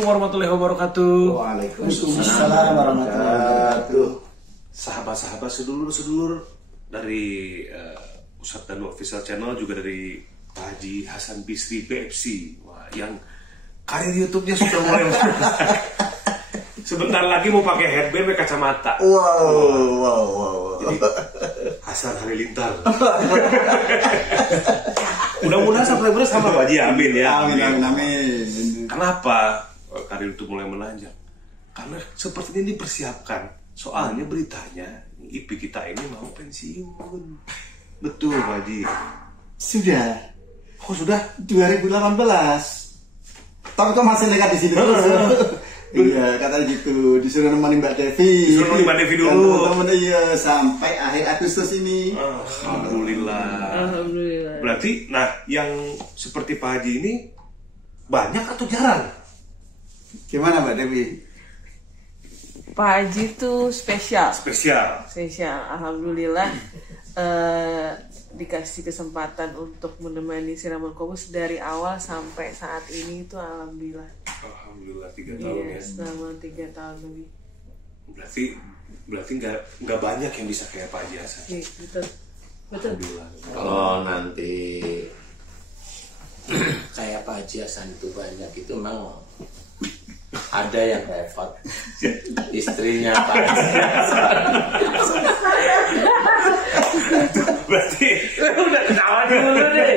Warahmatullahi wabarakatuh. Waalaikumsalam warahmatullahi wabarakatuh. Sahabat-sahabat, sedulur-sedulur dari Ustadz Danu Official Channel, juga dari Pak Haji Hasan Bisri PFC. Wah, yang karir YouTube-nya sudah mulai sebentar lagi mau pakai headband, pakai kacamata. Wow. Jadi Hasan Halilintar. Mudah-mudahan subscriber sama Pak Haji, amin ya. Amin. Kenapa karir itu mulai menanjak? Karena seperti ini dipersiapkan. Soalnya beritanya IP kita ini mau pensiun. Betul Pak Haji? Sudah. Oh sudah? 2018. Tapi kok masih nekat di sini terus? Iya, katanya gitu. Disuruh nemani Mbak Devi. Disuruh nemani Mbak Devi dulu. Teman-teman, iya, sampai akhir Agustus ini. Alhamdulillah. Berarti, nah, yang seperti Pak Haji ini banyak atau jarang? Gimana Mbak Devi? Pak Haji tuh spesial, alhamdulillah. Dikasih kesempatan untuk menemani Siraman Kobus dari awal sampai saat ini itu alhamdulillah 3 tahun ya. Selama 3 tahun lebih. Berarti nggak banyak yang bisa kayak Pak Haji Hasan. Iya, betul. Alhamdulillah. Kalau nanti kayak Pak Haji Hasan itu banyak, itu memang ada yang repot. Istrinya Pak Haji Hasan. Berarti udah ketawa dulu deh.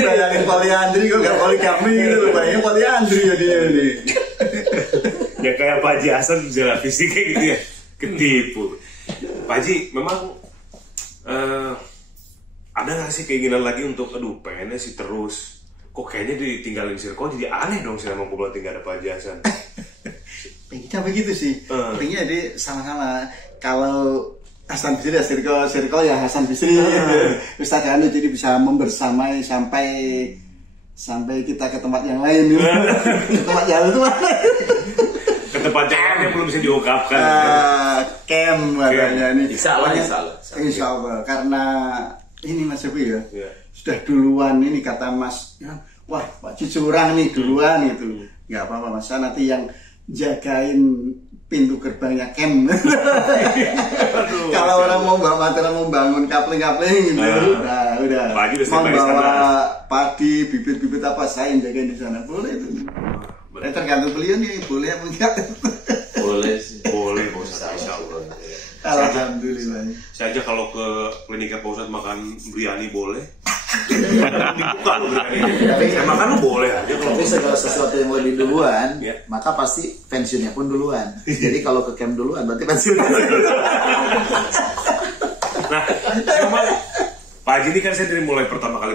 Bayangin poliandri kok gak poligami gitu. Bayangin poliandri ya dia ini. Ya kayak Pak Haji Hasan secara fisik kayak gitu ya. Ketipu. Pak Haji memang ada gak sih keinginan lagi untuk pengennya sih terus, kok kayaknya ditinggalin circle jadi aneh dong sih emang gue tinggal ada Pak Haji Hasan. Pengennya begitu sih. Pengennya jadi sama-sama. Kalau Hasan Bisri ya circle ya Hasan Bisri. Ustadz Danu jadi bisa membersamai sampai kita ke tempat yang lain. Ke tempat jalan itu mana? Ke tempat yang belum bisa diungkapkan. Camp katanya nih. Insya Allah. Karena ini Mas Devi ya. Sudah duluan ini kata Mas. Wah, Pak Haji curang nih duluan gitu. Nggak apa-apa Mas, nanti yang jagain pintu gerbangnya camp. Kalau orang mau bawa material, mau bangun kapling-kapling gitu, udah mau bawa padi, bibit-bibit apa, saya yang jagain di sana, boleh itu. Tergantung beliau nih, boleh apa enggak? Boleh sih. Boleh Pak Ustadz, insya Allah. Alhamdulillah. Saya aja kalau ke kliniknya Pak Ustadz makan biryani boleh. Dibuka loh biryani. Saya makan lo boleh aja. Tapi segala sesuatu yang lebih duluan, Ya. maka pasti pensiunnya pun duluan. Jadi kalau ke camp duluan, berarti pensiunnya. Nah, sama Pak Haji ini kan saya dari mulai pertama kali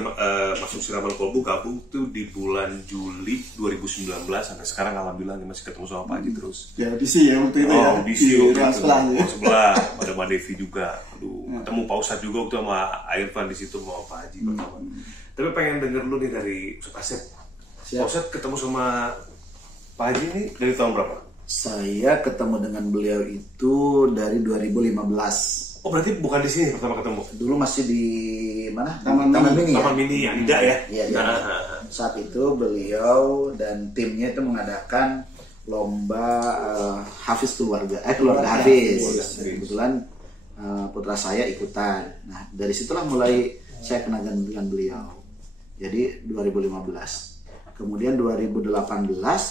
masuk Siraman Kolbu gabung tuh di bulan Juli 2019 sampai sekarang alhamdulillah masih ketemu sama Pak Haji terus. Ya audisi ya waktu itu ya. Audisi di ruang sebelah. Ruang sebelah ada Mbak Devi juga. Aduh, ketemu Pak Ustadz juga waktu sama Irfan di situ sama Pak Haji pertama. Tapi pengen denger lu nih dari Ustadz Asep. Pak Ustadz ketemu sama Pak Haji ini dari tahun berapa? Saya ketemu dengan beliau itu dari 2015. Oh berarti bukan di sini pertama ketemu? Dulu masih di mana? Taman Mini. Taman Mini Anda ya? Iya. Saat itu beliau dan timnya itu mengadakan lomba Hafiz keluarga Hafiz. Kebetulan putra saya ikutan. Nah dari situlah mulai saya kenal dengan beliau. Jadi 2015. Kemudian 2018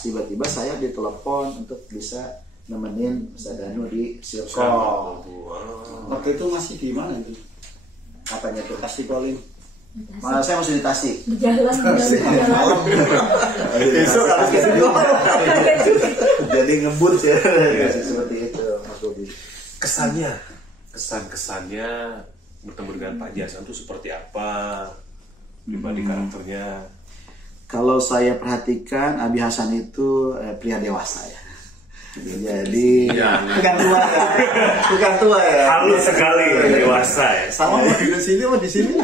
tiba-tiba saya ditelepon untuk bisa nemenin Ustadz Danu di Circle. Waktu itu masih di mana itu? Katanya tuh Tasik Polin. saya masih di Tasik. Di jalan. Besok harus ke situ. Jadi ngebut ya. Seperti itu Mas Bobi. Kesannya bertemu dengan Pak Haji Hasan itu seperti apa dibanding karakternya? Kalau saya perhatikan Abi Hasan itu pria dewasa ya. Jadi bukan tua ya. Halus sekali, dewasa ya. Sama di sini mau di sini.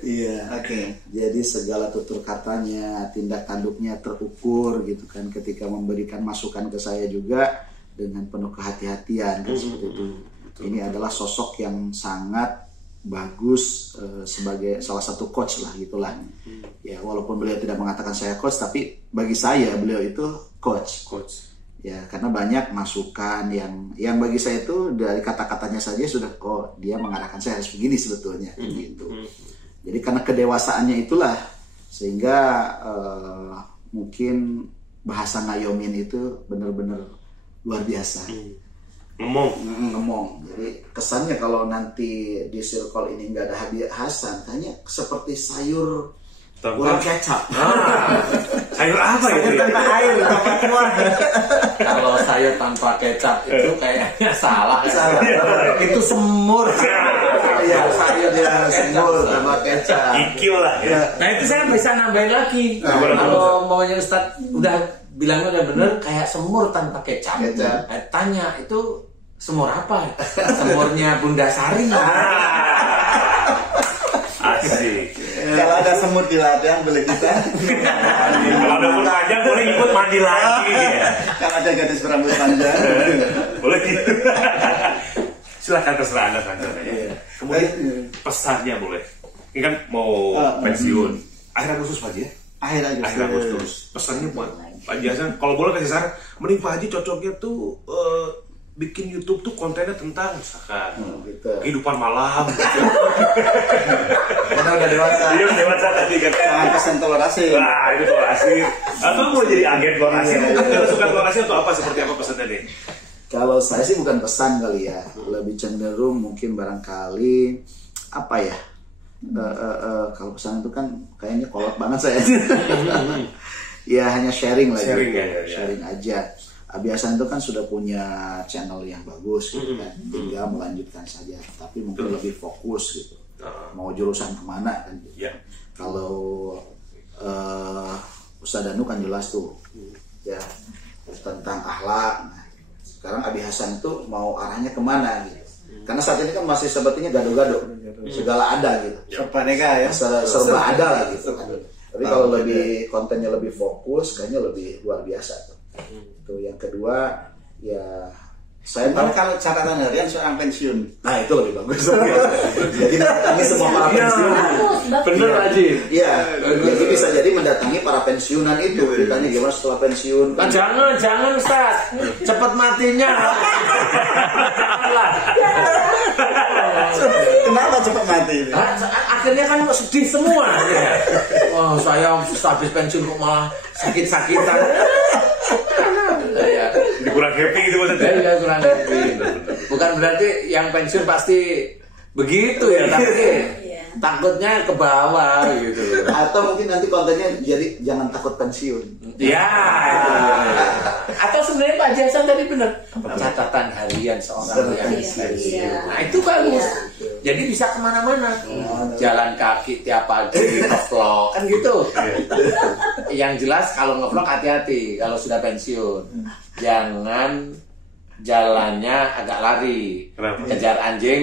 Iya. Oke. Jadi segala tutur katanya, tindak tanduknya terukur gitu kan. Ketika memberikan masukan ke saya juga dengan penuh kehati-hatian kan seperti itu. Ini adalah sosok yang sangat bagus sebagai salah satu coach lah gitulah. Ya walaupun beliau tidak mengatakan saya coach, tapi bagi saya beliau itu coach. Ya karena banyak masukan yang bagi saya itu dari kata-katanya saja sudah dia mengarahkan saya harus begini sebetulnya gitu. Jadi karena kedewasaannya itulah sehingga mungkin bahasa ngayomin itu benar-benar luar biasa. Ngomong. Jadi kesannya kalau nanti di circle ini nggak ada Habib Hasan, kayaknya seperti sayur kurang kecap. Sayur apa itu? Tanpa air, tanpa kuah. Kalau sayur tanpa kecap itu kayaknya salah. Itu semur. Iya, sayur yang semur tanpa kecap. Kikil lah ya. Nah itu saya bisa nambahin lagi. Kalau maunya Ustadz udah bilangnya udah bener, kayak semur tanpa kecap. Tanya itu semur apa? Semurnya Bunda Sari. Asik. Kalau ada semut di ladang boleh kita. Kalau ada umur panjang boleh ikut mandi lagi ya. Kalau ada gadis berambut panjang Boleh gitu. Silakan terserah Anda saja ya. Kemudian pesannya boleh. Ini kan mau pensiun. Akhir Agustus Pak Haji ya? Akhir Agustus. Pesannya buat Pak Haji Hasan, kalau boleh kasih saran, mending Pak Haji cocoknya tuh bikin YouTube tuh kontennya tentang misalkan kehidupan malam. karena udah dewasa. Iya dewasa tadi kan. Jangan pesan telur asin. Wah itu telur asin. Atau mau jadi agen telur asin? Suka telur asin atau apa? Seperti apa pesannya nih? Kalau saya sih bukan pesan kali ya, lebih cenderung mungkin barangkali apa ya? Kalau pesan itu kan kayaknya kolot banget saya. Ya hanya sharing lah. Sharing aja. Abiasan itu kan sudah punya channel yang bagus gitu kan, tinggal melanjutkan saja, tapi mungkin lebih fokus gitu, mau jurusan kemana kan gitu. Kalau Ustadz Danu kan jelas tuh ya tentang akhlak. Nah, sekarang Abi Hasan itu mau arahnya kemana gitu, karena saat ini kan masih sepertinya gado-gado, segala ada gitu, serba ada lah gitu kan. Tapi kalau lebih kontennya lebih fokus, kayaknya lebih luar biasa tuh. Itu yang kedua ya saya tahu kalau catatan harian seorang pensiun. Nah itu lebih bagus. Jadi mendatangi semua para pensiunan. Bener Haji. Iya. Jadi bisa jadi mendatangi para pensiunan itu. Ditanya gimana setelah pensiun. Jangan Ustaz. Cepat matinya. Janganlah. Kenapa cepat mati? Akhirnya kan sedih semua. Oh saya habis pensiun kok malah sakit-sakitan. Kurang happy gitu maksudnya. Iya kurang happy. Bukan berarti yang pensiun pasti begitu ya, tapi takutnya ke bawah gitu. Atau mungkin nanti kontennya jadi jangan takut pensiun. Ya. Atau sebenarnya Pak Hasan tadi benar. Catatan harian seorang yang pensiun. Nah itu bagus. Jadi bisa kemana-mana. Jalan kaki tiap pagi nge-vlog kan gitu. Yang jelas kalau nge-vlog hati-hati kalau sudah pensiun. Jangan jalannya agak lari. Kenapa? Kejar anjing.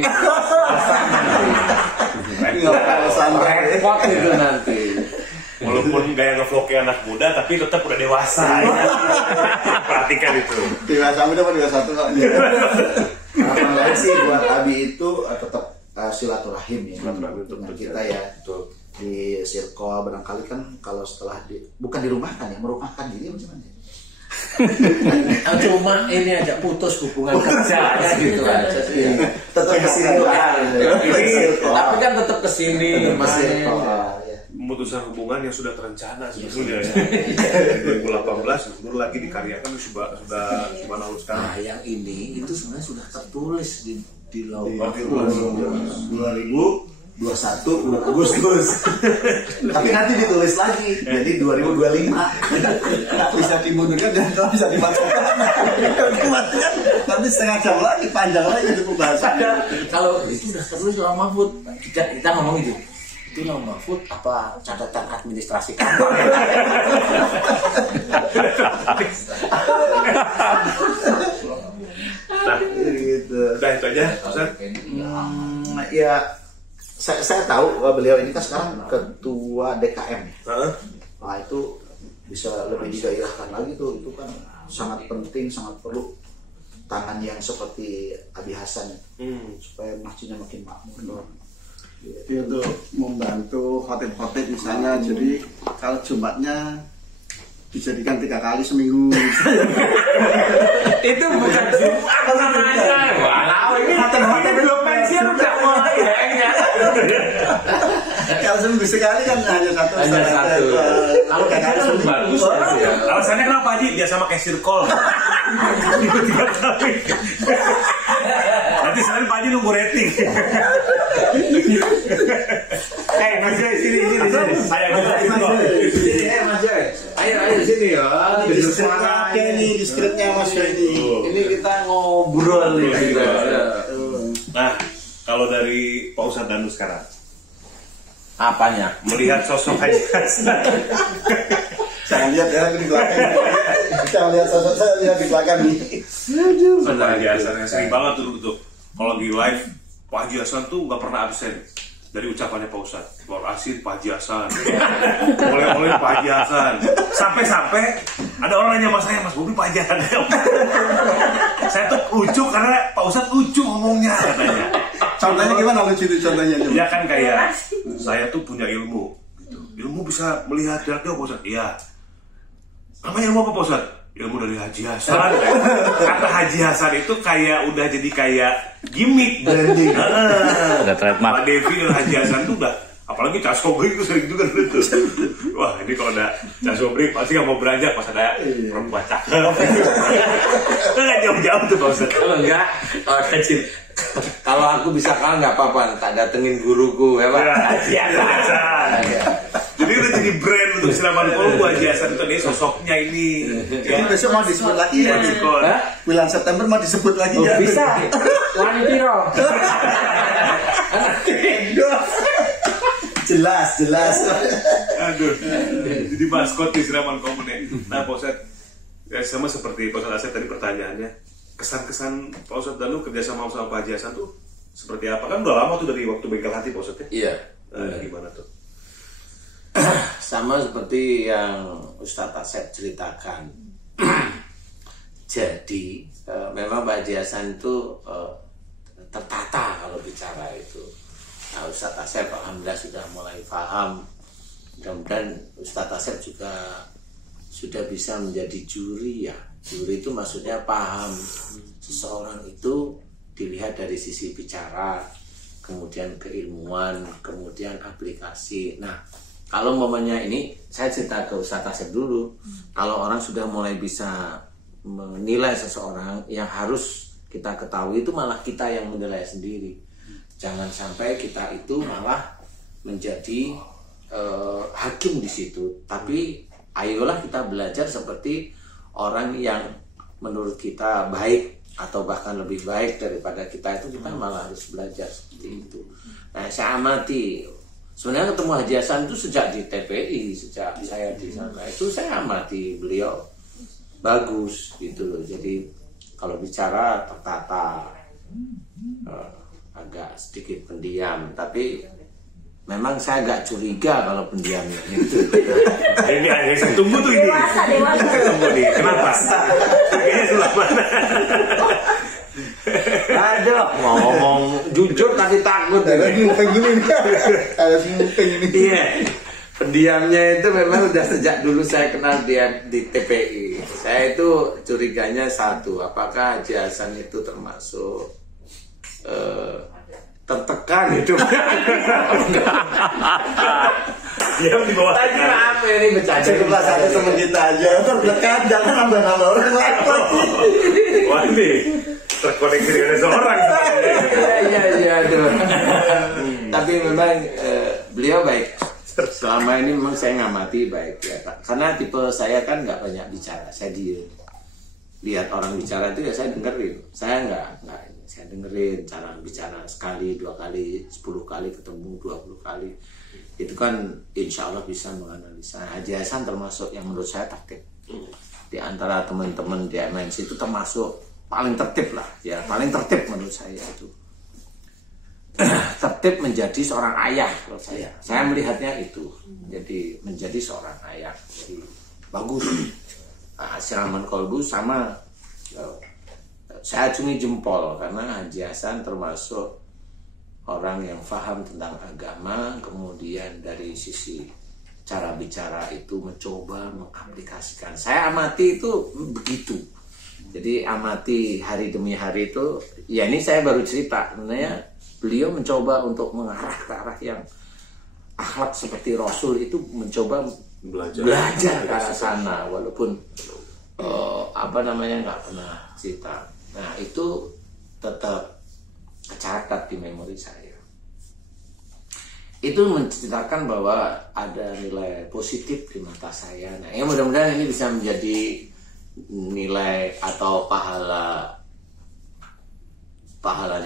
Repot itu nanti. Walaupun gaya ngevlognya anak muda, tapi tetap udah dewasa. Ya. Perhatikan itu. Dewasa muda apa dewasa tua? Harapan lain sih buat Abi itu tetap silaturahim ya dengan kita ya. Di circle barangkali kan kalau setelah bukan dirumahkan ya, merumahkan diri macam mana? Cuma ini aja putus hubungan kerja ya gitu aja sih. Tetap kesini Tapi kan tetap kesini memutuskan hubungan yang sudah terencana sebetulnya ya. 2018 baru lagi dikaryakan sudah gimana lu sekarang. Nah yang ini itu sebenarnya sudah tertulis di law 2021 Agustus. Tapi nanti ditulis lagi jadi 2025. Bisa dimundurkan dan bisa dimasukkan. Nanti setengah jam lagi panjang lagi itu pembahasannya. Kalau itu sudah tertulis Law Mahfud, kita ngomong itu Law Mahfud apa catatan administrasi kantor? Nah, gitu. Udah itu aja, Ustaz. Ya, saya tahu beliau ini kan sekarang ketua DKM. Nah itu bisa lebih digairahkan lagi tuh, itu kan sangat penting, sangat perlu tangan yang seperti Abi Hasan supaya masjidnya makin makmur. Jadi untuk membantu khotib-khotib misalnya, jadi kalau Jumatnya dijadikan 3 kali seminggu. Itu bukan Jumat namanya. Walau ini belum pensiun udah mulai ya. Kalau seminggu sekali kan hanya satu. Kalau kali seminggu bagus ya. Alasannya kenapa Haji? Biasa pakai circle. Minggu 3 kali. Nanti selain Pak Haji nunggu rating. Mas Joy sini. Saya juga. Sini Mas Joy. Ayo sini ya. Di skripnya nih, di skripnya Mas ini. Ini kita ngobrol nih. Nah, kalau dari Pak Ustadz Danu sekarang, Apanya? melihat sosok Haji Hasan. Saya lihat ya di belakang. Saya lihat sosok saya lihat di belakang nih. Sosok Haji Hasan yang sering banget tuh. Kalau di live, Pak Haji Hasan tuh nggak pernah absen dari ucapannya Pak Ustadz. Keluar asin Pak Haji Hasan, oleh Pak Haji Hasan. Sampai ada orang nanya mas Bobi Pak Haji Hasan. Saya tuh lucu karena Pak Ustadz lucu ngomongnya katanya. Contohnya gimana lucu itu contohnya? Ya kan kayak saya tuh punya ilmu, gitu. Ilmu bisa melihat jarak jauh Pak Ustadz. Iya. Namanya ilmu apa Pak Ustadz? Ilmu dari Haji Hasan. Kata Haji Hasan itu kayak udah jadi kayak gimmick. Udah trademark. Pak Devi dan Haji Hasan tuh udah, apalagi Cas Sobri itu sering juga gitu. Wah ini kalau ada Cas Sobri pasti nggak mau beranjak pas ada perempuan cakep. Nggak jauh-jauh tuh Pak Ustadz. Kalau enggak, kecil. Kalau aku bisa kalah nggak apa-apa, tak datengin guruku ya Pak. Haji Hasan. Jadi udah jadi brand untuk siraman kolbu Haji Hasan itu nih sosoknya ini. Jadi besok mau disebut lagi ya? Bulan September mau disebut lagi ya? Bisa. Wani piro? Jelas. Aduh. Jadi maskot di siraman kolbu nih. Nah Pak Ustadz, ya, sama seperti Pak Ustadz Asep tadi pertanyaannya, kesan-kesan Pak Ustadz Danu kerjasama sama Pak Haji Hasan tuh seperti apa? Kan udah lama tuh dari waktu bengkel hati Pak Ustadz ya? Iya. Gimana tuh? Sama seperti yang Ustadz Asep ceritakan. Jadi memang Pak Haji Hasan itu tertata kalau bicara itu. Nah Ustadz Asep alhamdulillah sudah mulai paham. Mudah-mudahan Ustadz Asep juga sudah bisa menjadi juri ya. Juri itu maksudnya paham seseorang itu dilihat dari sisi bicara, kemudian keilmuan, kemudian aplikasi. Nah, kalau momennya ini, saya cerita ke Ustadz Asep dulu. Kalau orang sudah mulai bisa menilai seseorang, yang harus kita ketahui itu malah kita yang menilai sendiri. Jangan sampai kita itu malah menjadi hakim di situ. Tapi ayolah kita belajar seperti orang yang menurut kita baik atau bahkan lebih baik daripada kita itu, kita malah harus belajar seperti itu. Nah, saya amati sebenarnya ketemu Haji Hasan itu sejak di TPI, sejak saya di sana itu saya amati beliau bagus gitu loh. Jadi kalau bicara tertata, agak sedikit pendiam, tapi memang saya agak curiga kalau pendiamnya itu. Ini saya tunggu tuh ini. Dewasa. Saya tunggu nih. Kenapa? Kayaknya sebelah mana? Aduh, mau ngomong jujur tapi takut. Ada nguping ini. Ada nguping ini. Iya. Pendiamnya itu memang udah sejak dulu saya kenal dia di TPI. Saya itu curiganya satu, apakah Haji Hasan itu termasuk tertekan hidupnya? Dia di bawah Tadi apa ini bercanda? Cukuplah satu teman kita aja. Terdekat, jangan nambah-nambah orang lain. Wah ini terkoneksi dengan seseorang. Iya aduh. Tapi memang beliau baik. Selama ini memang saya ngamati baik ya Pak. Karena tipe saya kan nggak banyak bicara, saya diem. Lihat orang bicara itu ya saya dengerin. Saya nggak saya dengerin cara bicara sekali, 2 kali, 10 kali ketemu, 20 kali. Itu kan insya Allah bisa menganalisa. Haji Hasan termasuk yang menurut saya tertib. Di antara teman-teman di MNC itu termasuk paling tertib lah, ya paling tertib menurut saya itu. Tertib menjadi seorang ayah menurut saya. Saya melihatnya itu. Jadi menjadi seorang ayah. Jadi bagus. Siraman kolbu sama saya acungi jempol karena Haji Hasan termasuk orang yang paham tentang agama, kemudian dari sisi cara bicara itu mencoba mengaplikasikan. Saya amati itu begitu. Jadi amati hari demi hari itu, ya ini saya baru cerita, sebenarnya beliau mencoba untuk mengarah ke arah yang akhlak seperti Rasul itu, mencoba belajar ke arah sana, walaupun nggak pernah cerita. Nah itu tetap tercatat di memori saya. Itu menceritakan bahwa ada nilai positif di mata saya. Nah ya mudah-mudahan ini bisa menjadi nilai atau pahalanya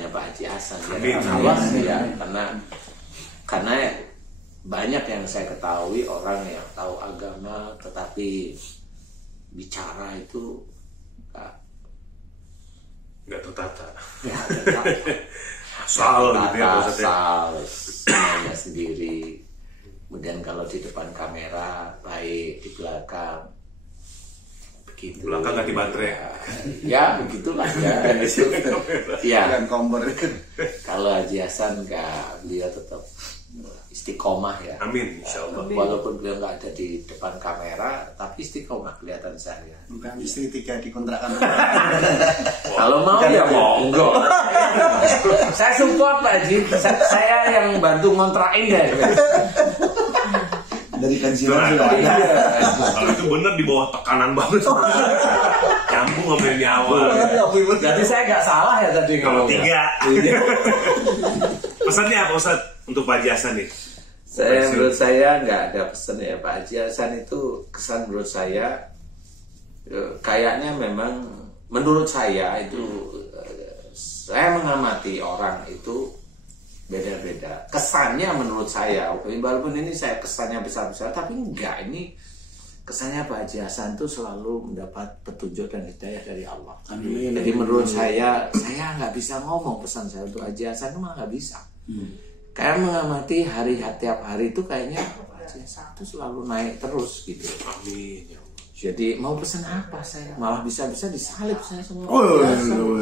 Pak Haji Hasan ya, karena banyak yang saya ketahui orang yang tahu agama tetapi bicara itu nggak tertata. Asal gitu ya, asal semuanya sendiri. Kemudian kalau di depan kamera baik, di belakang begitu. Belakang ganti baterai. Ya begitulah ya. Itu ya. Kompor. Kalau Haji Hasan beliau tetap istiqomah ya. Amin, insyaallah. Walaupun beliau nggak ada di depan kamera, tapi istiqomah kelihatan saya. Bukan istri 3 dikontrakan. Kalau mau ya monggo. Saya support Pak Haji. Saya yang bantu ngontrakin ya. Dari pensiunan sudah ada. Kalau itu bener di bawah tekanan banget. Nyambung sama yang di awal. Jadi saya nggak salah ya tadi Kalau ngomongnya. 3. Pesannya apa Ustaz untuk Pak Haji Hasan nih? Menurut saya nggak ada pesan ya Pak Haji Hasan itu. Kesan menurut saya kayaknya memang menurut saya itu saya mengamati orang itu beda-beda. Kesannya menurut saya, walaupun ini saya kesannya besar-besar, tapi enggak, ini kesannya Pak Haji Hasan itu selalu mendapat petunjuk dan hidayah dari Allah. Amin. Jadi menurut saya nggak bisa ngomong pesan saya untuk Haji Hasan itu malah nggak bisa. Kayak mengamati tiap hari itu kayaknya Pak Haji Hasan itu selalu naik terus gitu. Amin. Jadi mau pesan apa saya malah bisa-bisa disalib saya semua.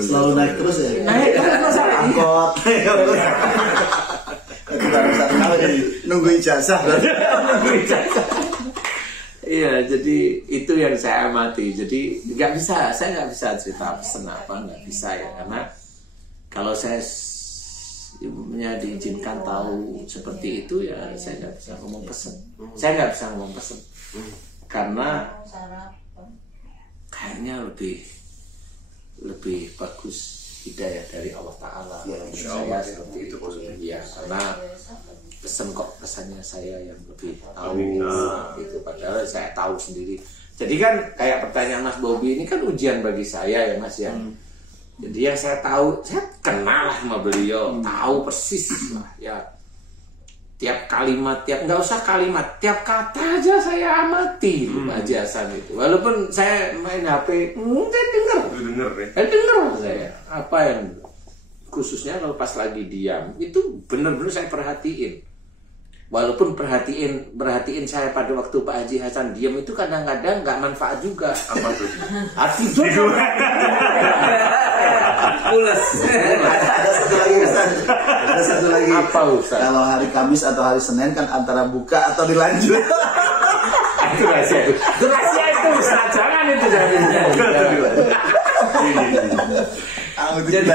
Selalu naik terus ya. Naik terus masalah Angkot. Itu baru satu nunggu ijazah. Iya, jadi itu yang saya amati. Jadi saya nggak bisa cerita pesan apa, nggak bisa ya, karena kalau saya diizinkan tahu seperti itu ya saya nggak bisa ngomong pesan. Saya nggak bisa ngomong pesan karena kayaknya lebih bagus hidayah dari Allah Ta'ala. Saya seperti itu ya, karena pesannya saya yang lebih tahu gitu, padahal saya tahu sendiri. Jadi kan kayak pertanyaan Mas Bobby ini kan ujian bagi saya ya Mas ya. Jadi yang saya tahu, saya kenal lah sama beliau, tahu persis lah ya. Tiap kalimat, nggak usah kalimat, tiap kata aja saya amati Pak Haji Hasan itu. Walaupun saya main HP, saya dengar saya apa yang khususnya kalau pas lagi diam itu benar-benar saya perhatiin. Walaupun perhatiin saya pada waktu Pak Haji Hasan diam itu kadang-kadang nggak manfaat juga. Apa tuh? Arti juga. Pulas. Ada satu lagi. Apa Ustaz? Kalau hari Kamis atau hari Senin kan antara buka atau dilanjut. Itu rahasia itu. Itu rahasia itu Ustaz. Jangan itu jadinya. Jadi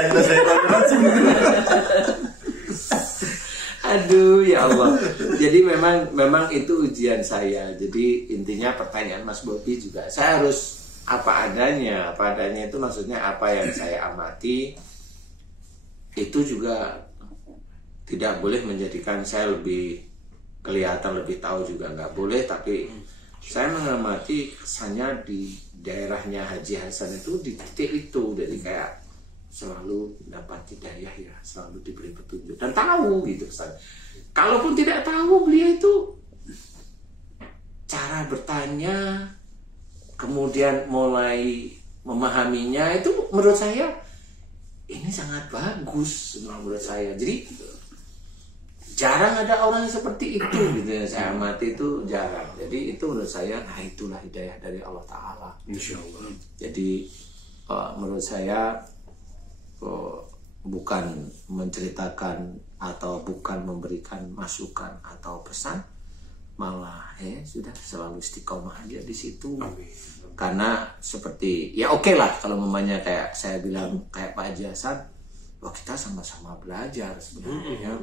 aduh ya Allah. Jadi memang itu ujian saya. Jadi intinya pertanyaan Mas Bobby juga saya harus apa adanya itu maksudnya apa yang saya amati itu juga tidak boleh menjadikan saya lebih kelihatan lebih tahu juga nggak boleh, tapi saya mengamati kesannya di daerahnya Haji Hasan itu di titik itu, jadi kayak selalu dapat hidayah ya, selalu diberi petunjuk dan tahu gitu kesannya. Kalaupun tidak tahu beliau itu cara bertanya kemudian mulai memahaminya itu menurut saya ini sangat bagus menurut saya. Jadi jarang ada orang yang seperti itu gitu ya, saya amati itu jarang. Jadi itu menurut saya itulah hidayah dari Allah Ta'ala, Insya Allah. Jadi menurut saya bukan menceritakan atau bukan memberikan masukan atau pesan, malah sudah selalu istiqomah aja di situ. Amin. Karena seperti ya oke lah kalau mamanya kayak saya bilang kayak Pak Haji Hasan, wah kita sama-sama belajar sebenarnya.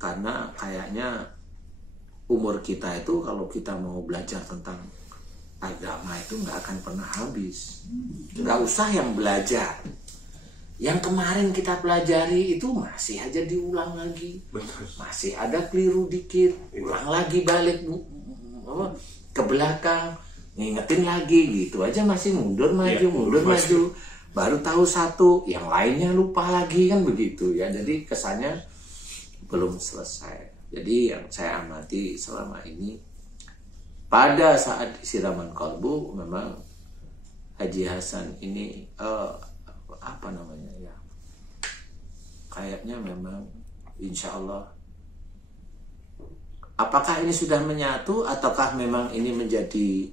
Karena kayaknya umur kita itu kalau kita mau belajar tentang agama itu nggak akan pernah habis. Nggak usah yang belajar, yang kemarin kita pelajari itu masih aja diulang lagi. Betul. Masih ada keliru dikit, ulang lagi balik ke belakang, ngingetin lagi gitu aja, masih mundur maju, mundur maju. Baru tahu satu, yang lainnya lupa lagi, kan begitu ya. Jadi kesannya belum selesai. Jadi yang saya amati selama ini, pada saat siraman kolbu memang Haji Hasan ini apa namanya ya, kayaknya memang insya Allah, apakah ini sudah menyatu ataukah memang ini menjadi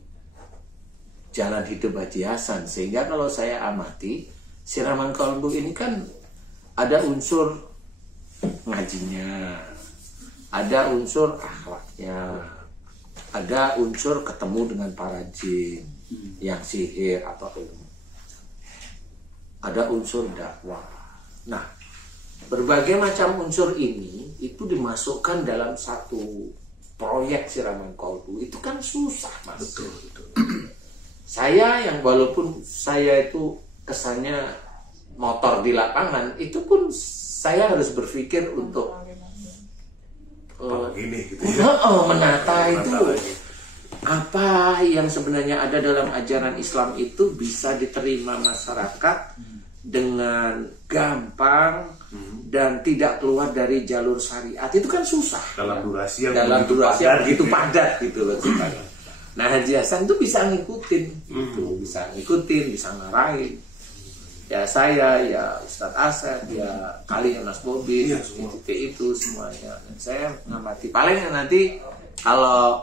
jalan hidup Haji Hasan. Sehingga kalau saya amati siraman kolbu ini kan ada unsur ngajinya, ada unsur akhlaknya, ada unsur ketemu dengan para jin yang sihir atau ilmu, ada unsur dakwah. Nah, berbagai macam unsur ini itu dimasukkan dalam satu proyek siraman kolbu itu kan susah, Mas. Betul. Saya yang walaupun saya itu kesannya motor di lapangan, itu pun saya harus berpikir untuk gini gitu ya. Menata itu apa yang sebenarnya ada dalam ajaran Islam itu bisa diterima masyarakat dengan gampang dan tidak keluar dari jalur syariat. Itu kan susah Dalam durasi yang begitu padat gitu loh. Nah, Haji Hasan itu bisa ngikutin, bisa ngarahin. Ya saya, ya Ustadz Asad, ya kali yang Mas Bobi, itu semuanya. Dan saya ngamati. Paling nanti kalau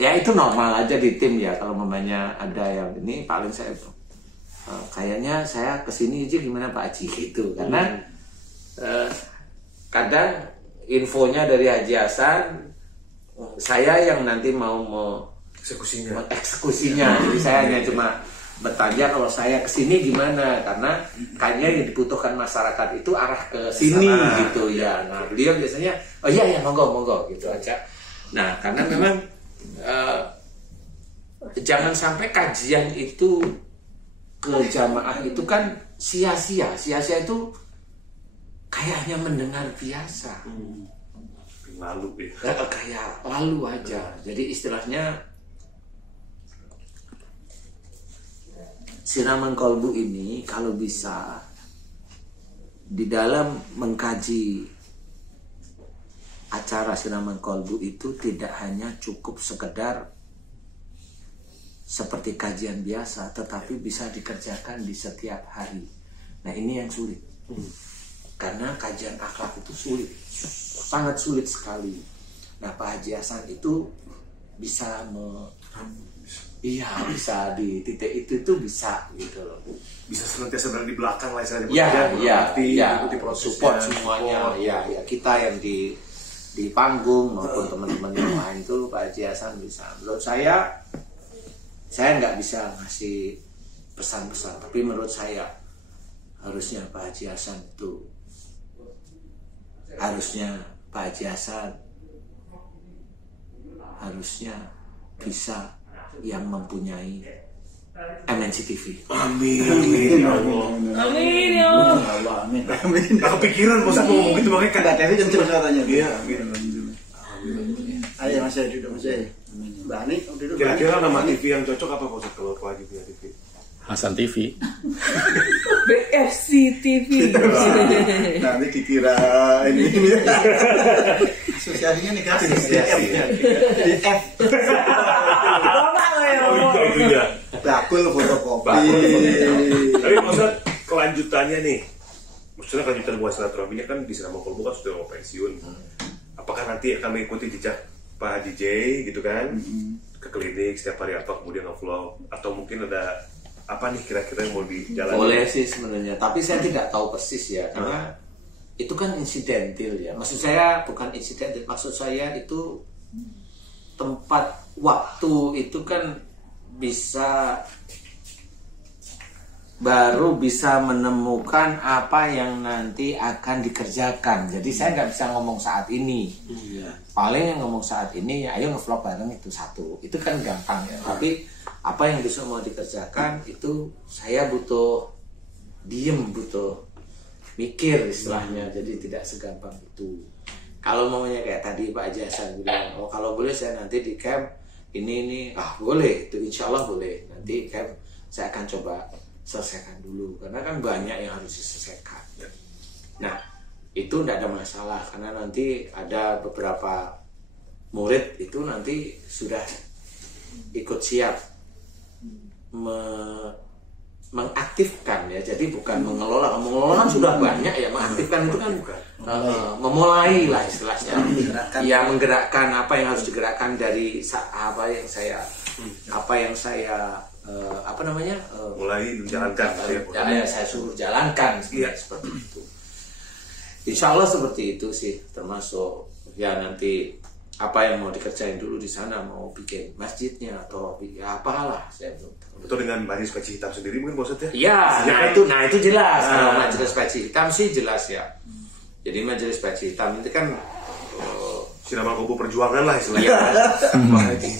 ya itu normal aja di tim ya. Kalau mamanya ada yang ini, paling saya kayaknya saya kesini aja gimana Pak Haji gitu. Karena kadang infonya dari Haji Hasan, saya yang nanti mau eksekusinya. Jadi saya hanya cuma bertanya kalau saya kesini gimana, karena kayaknya yang dibutuhkan masyarakat itu arah ke sini gitu ya. Nah, beliau biasanya oh iya monggo gitu aja. Nah, karena memang jangan sampai kajian itu ke jamaah itu kan sia-sia itu kayaknya mendengar biasa, lalu ya. Kayak lalu aja. Jadi istilahnya siraman kolbu ini kalau bisa di dalam mengkaji acara siraman kolbu itu tidak hanya cukup sekedar seperti kajian biasa, tetapi bisa dikerjakan di setiap hari. Nah, ini yang sulit. Karena kajian akhlak itu sulit, sangat sulit sekali. Nah, Pak Haji Hasan itu bisa bisa di titik itu bisa gitu loh. Bisa senantiasa berada di belakang lah istilahnya. Ikuti support semuanya. Ya, kita yang di panggung maupun teman-teman yang lain itu Pak Haji Hasan bisa. Menurut saya nggak bisa ngasih pesan-pesan, tapi menurut saya harusnya Pak Haji Hasan harusnya bisa yang mempunyai MNC TV. Amin ya Allah. Amin ya Allah. Amin. Gak kepikiran Pak Ustadz ngomong gitu, makanya Kak Devi kenceng suaranya. Iya. Ayo Mas Edi, duduk Mas Edi. Mbak Ani, duduk. Kira-kira nama TV yang cocok apa Pak Ustadz kalau Pak Haji punya TV? Hasan TV. BFC TV. Nanti dikira ini. Asosiasinya negatif. F. Itu ya. Bakul fotokopi. Tapi Pak Ustadz, kelanjutannya nih, maksudnya kelanjutan buat silaturahminya kan di Siraman Kolbu kan sudah mau pensiun. Apakah nanti akan mengikuti jejak Pak Haji J gitu kan, ke klinik setiap hari atau kemudian nge-vlog, atau mungkin ada apa nih kira-kira yang mau dijalani? Boleh sih sebenarnya, tapi saya tidak tahu persis ya, karena itu kan insidentil ya. Maksud saya bukan insidentil, maksud saya itu tempat waktu itu kan baru bisa menemukan apa yang nanti akan dikerjakan. Jadi saya nggak bisa ngomong saat ini. Paling yang ngomong saat ini ya ayo ngevlog bareng itu satu. Itu kan gampang ya. Tapi apa yang besok mau dikerjakan itu saya butuh diem, butuh mikir istilahnya. Jadi tidak segampang itu. Kalau maunya kayak tadi Pak Haji Hasan bilang, oh kalau boleh saya nanti di camp ini, boleh, itu insya Allah boleh. Nanti camp saya akan coba selesaikan dulu, karena kan banyak yang harus diselesaikan. Nah itu tidak ada masalah, karena nanti ada beberapa murid itu nanti sudah ikut siap mengaktifkan ya, jadi bukan mengelola kan sudah banyak ya, mengaktifkan itu kan memulai lah istilahnya, ya menggerakkan apa yang harus digerakkan dari apa yang saya mulai menjalankan ya saya suruh jalankan seperti itu. Insya Allah seperti itu sih, termasuk ya nanti apa yang mau dikerjain dulu di sana, mau bikin masjidnya atau ya apalah saya belum tahu. Itu dengan Majelis Peci Hitam sendiri mungkin maksudnya? Iya, nah itu jelas. Kalau Majelis Peci Hitam sih jelas ya. Jadi Majelis Peci Hitam itu kan Siraman Kubu perjuangan lah istilahnya. Pak Haji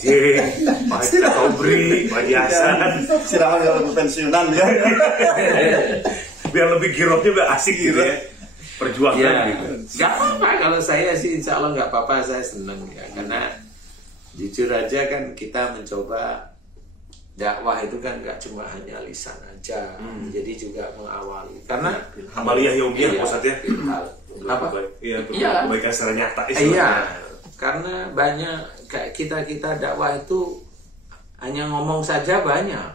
Pak Haji Tobri, Pak Haji Hasan. Siraman Kubu pensiunan ya. Biar lebih girotnya biar asik gitu ya. Perjuangan gitu. Gak apa-apa kalau saya sih, insya Allah gak apa-apa, saya seneng ya. Karena jujur aja kan kita mencoba dakwah itu kan gak cuma hanya lisan aja, jadi juga mengawali. Karena amaliyah yaumiyah maksudnya. Apa? Iya, kebaikan secara nyata. Iya, karena banyak kayak kita dakwah itu hanya ngomong saja banyak.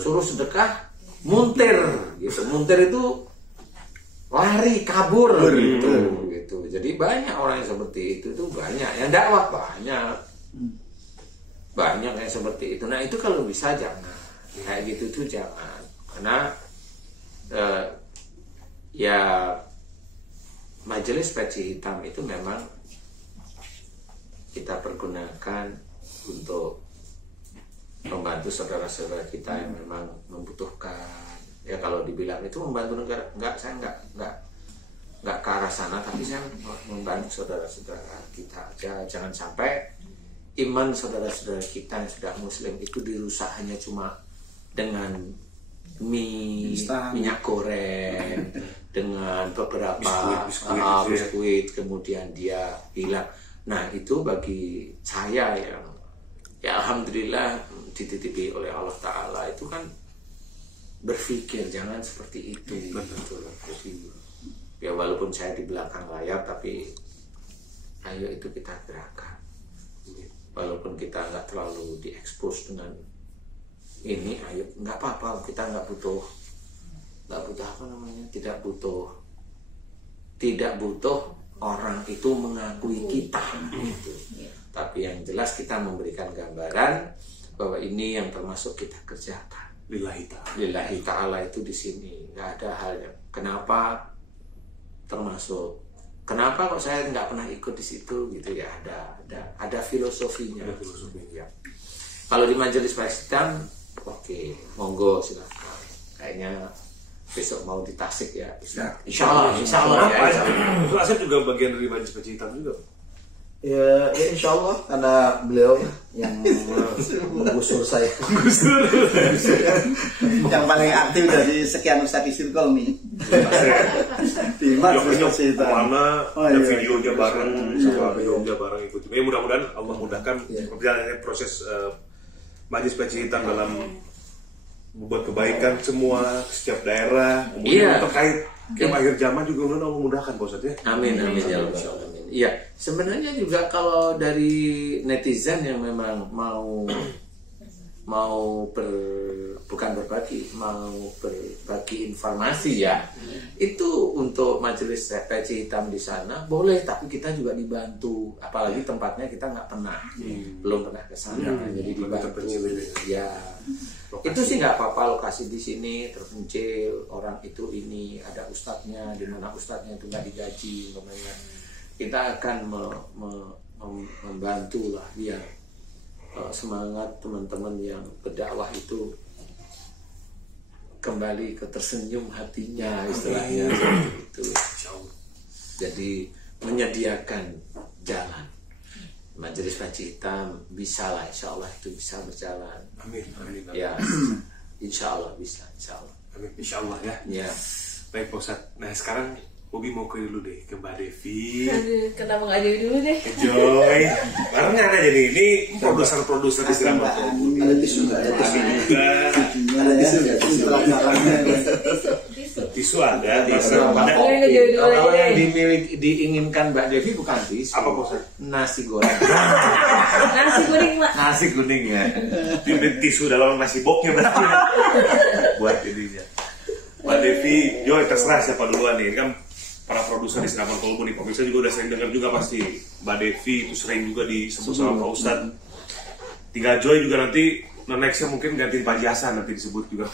Suruh sedekah, muntir gitu. Muntir itu lari, kabur gitu. Jadi banyak orang yang seperti itu banyak. Yang dakwah banyak yang seperti itu. Nah itu kalau bisa jangan kayak gitu tuh jangan, karena ya Majelis Peci Hitam itu memang kita pergunakan untuk membantu saudara-saudara kita yang memang membutuhkan. Ya kalau dibilang itu membantu negara, saya enggak ke arah sana, tapi saya membantu saudara-saudara kita aja. Jangan sampai iman saudara-saudara kita yang sudah muslim itu dirusak hanya cuma dengan mie, minyak goreng, dengan beberapa biskuit, kemudian dia hilang. Nah itu bagi saya yang ya alhamdulillah dititipi oleh Allah Ta'ala itu kan berpikir jangan seperti itu. Betul. Jadi ya walaupun saya di belakang layar, tapi ayo itu kita gerakan. Walaupun kita nggak terlalu diekspos dengan ini, ayo nggak apa-apa, kita nggak butuh apa namanya, tidak butuh orang itu mengakui kita gitu. Tapi yang jelas kita memberikan gambaran bahwa ini yang termasuk kita kerjakan. Lillahi ta'ala itu di sini nggak ada halnya. Kenapa kok saya nggak pernah ikut di situ gitu ya, ada filosofinya. Ya. Kalau di Majelis Peci Hitam, oke, monggo silakan. Kayaknya besok mau di Tasik ya. Insya Allah ya. Asep juga bagian dari Majelis Peci Hitam juga. Ya insya Allah, karena beliau yang menggusur saya. Yang paling aktif dari sekian Ustadz di Circle nih. Di Majelis Peci Hitam. Mana ada videonya bareng, sama videonya bareng ikut. Ya mudah-mudahan Allah mudahkan berjalannya proses Majelis Peci Hitam dalam membuat kebaikan semua setiap daerah. Kemudian terkait akhir zaman juga mudah-mudahan Allah mudahkan Pak Ustadz ya. Amin ya Allah. Iya, sebenarnya juga kalau dari netizen yang memang mau berbagi informasi ya, itu untuk Majelis Peci Hitam di sana boleh, tapi kita juga dibantu, apalagi tempatnya kita nggak pernah, belum pernah ke sana, jadi dibantu ya. Itu sih nggak apa-apa lokasi di sini terpencil, orang itu ini ada ustadznya, di mana ustadznya itu nggak digaji, namanya. Kita akan membantu lah biar semangat teman-teman yang berdakwah itu kembali ke tersenyum hatinya, istilahnya itu. Jadi menyediakan jalan. Majelis Baji Hitam bisa lah, insya Allah itu bisa berjalan. Amin. Ya, insya Allah bisa, insya Allah. Amin, insya Allah ya. Ya. Baik Pak Ustadz. Nah sekarang Bobi mau ke dulu deh ke Mbak Devi. Aduh, kenapa nggak Dewi dulu deh? Ke Joy. Barengan aja nih. Ini produser di Siraman Kolbu. Ada tisu nggak? Ada tisu Ada tisu nggak? Tisu ada. Kalau yang diinginkan Mbak Devi bukan tisu. Apa Pak Ustadz? Nasi goreng. Nasi kuning, Mak. Nasi kuning ya. Diberi tisu dalam nasi boknya berarti. Buat ininya. Mbak Devi, Joy terserah siapa duluan nih. Ini kan para produser di Siraman Kolbu nih, pemirsa juga udah sering dengar juga pasti. Mbak Devi itu sering juga disebut sama Pak Ustadz. Tinggal Joy juga nanti nextnya mungkin gantiin Pak Hasan nanti disebut juga.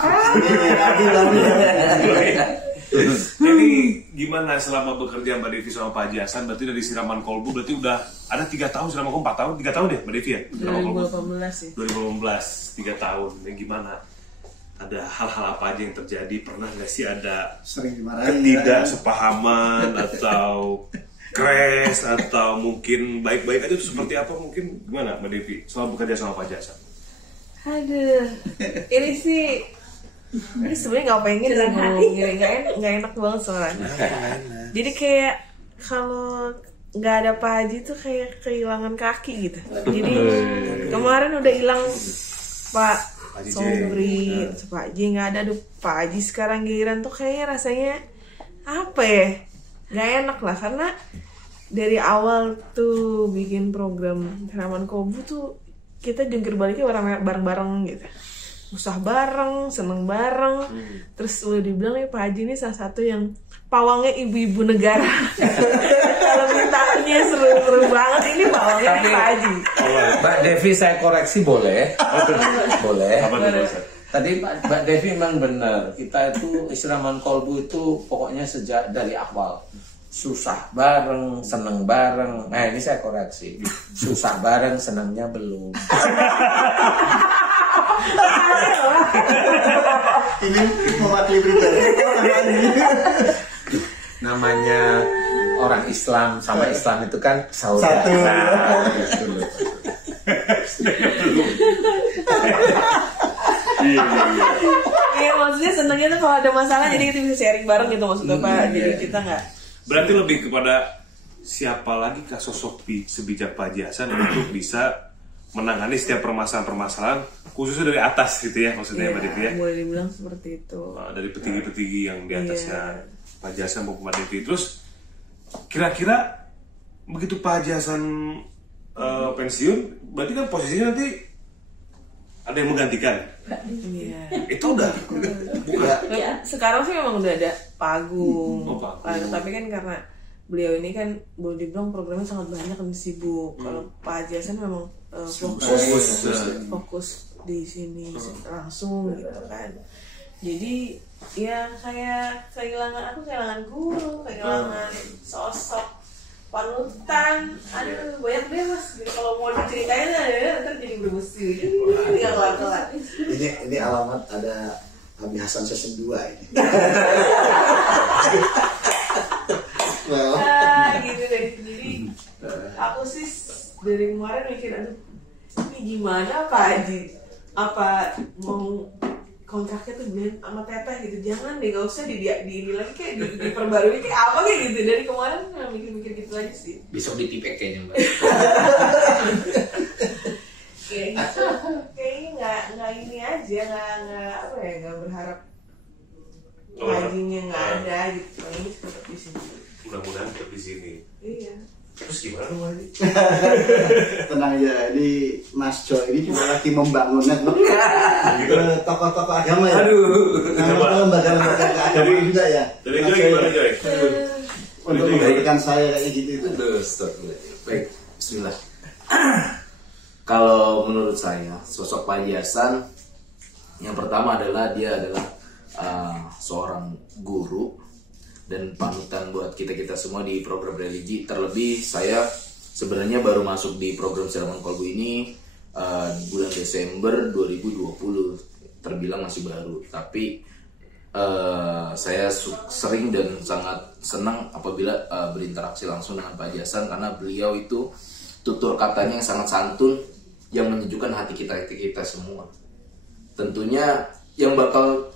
Ini gimana selama bekerja Mbak Devi sama Pak Hasan? Berarti dari Siraman Kolbu berarti udah ada 3 tahun Siraman Kolbu, 4 tahun, 3 tahun ya Mbak Devi ya? 2018 ya. 2018, 3 tahun. Ini gimana? Ada hal-hal apa aja yang terjadi? Pernah nggak sih ada Sering dimarahin. ketidaksepahaman atau crash atau mungkin baik-baik aja itu seperti apa? Mungkin gimana Mbak Devi selama bekerja sama Pak Hasan? Aduh, ini sebenarnya nggak pengen ngomongin, nggak enak banget soalnya. Jadi kayak kalau nggak ada Pak Haji tuh kayak kehilangan kaki gitu. Jadi kemarin udah hilang Pak Sobri, Pak Haji nggak ada, Pak Haji sekarang giliran tuh kayaknya rasanya apa ya? Nggak enak lah karena dari awal tuh bikin program Siraman Kolbu tuh kita jungkir baliknya bareng-bareng gitu, usah bareng, seneng bareng. Terus udah dibilang ya Pak Haji ini salah satu yang pawangnya ibu-ibu negara. Kalau mintanya seru-seru banget ini pawangnya Pak Haji. Mbak Devi saya koreksi boleh? Boleh. Tadi Mbak Devi memang benar. Kita itu Siraman Kolbu itu pokoknya sejak dari awal susah bareng, seneng bareng. Nah ini saya koreksi, susah bareng, senangnya belum. Ini mewakili pribadi. Namanya orang Islam sama Islam itu kan saudara. Gitu loh. Iya maksudnya senangnya tuh kalau ada masalah jadi kita bisa sharing bareng gitu maksudnya Pak. Jadi kita nggak. Berarti lebih kepada siapa lagi kah sosok sebijak Pak Hasan untuk bisa menangani setiap permasalahan khususnya dari atas gitu ya maksudnya Mbak Devi ya. Boleh dibilang seperti itu. Dari petinggi-petinggi yang di atasnya Pak Hasan maupun Mbak Devi. Terus kira-kira begitu Pak Hasan pensiun, berarti kan posisinya nanti ada yang menggantikan. Iya. Itu udah bukan. Ya, sekarang sih memang udah ada Pagung. Pagung. Tapi kan karena beliau ini kan boleh dibilang programnya sangat banyak dan sibuk. Kalau Pak Hasan memang fokus di sini langsung gitu kan. Jadi ya kayak kehilangan guru, kehilangan sosok panutan. Aduh banyak deh mas. Jadi kalau mau diceritain ntar jadi berbesi. Nggak kelar-kelar. Ini alamat ada Abi Hasan season 2 ini. Gitu deh. Jadi aku sih dari kemarin mikir aduh ini gimana Pak Haji? Apa mau kontraknya tuh bilang sama teteh gitu, jangan deh, gak usah ini lagi kayak diperbarui kayak apa kayak gitu. Dari kemarin mikir-mikir gitu aja sih. Besok ditipek kayaknya Mbak. Kayak gitu, kayaknya nggak ini aja, nggak berharap hajinya nggak ada gitu. Ini tetap di sini. Mudah-mudahan tetap di sini. Iya. Terus gimana dong Haji? Tenang ya, ini Mas Jo ini juga lagi membangun tokoh-tokoh agama ya. Lembaga-lembaga agama juga ya. Dari Joy gimana Joy? Untuk memberikan saya kayak gitu itu. Baik, bismillah. Kalau menurut saya, sosok Pak Hasan Yang pertama adalah dia adalah seorang guru dan panutan buat kita semua di program religi. Terlebih saya sebenarnya baru masuk di program Siraman Kolbu ini bulan Desember 2020, terbilang masih baru. Tapi saya sering dan sangat senang apabila berinteraksi langsung dengan Pak Haji Hasan, karena beliau itu tutur katanya yang sangat santun, yang menyejukkan hati kita semua. Tentunya yang bakal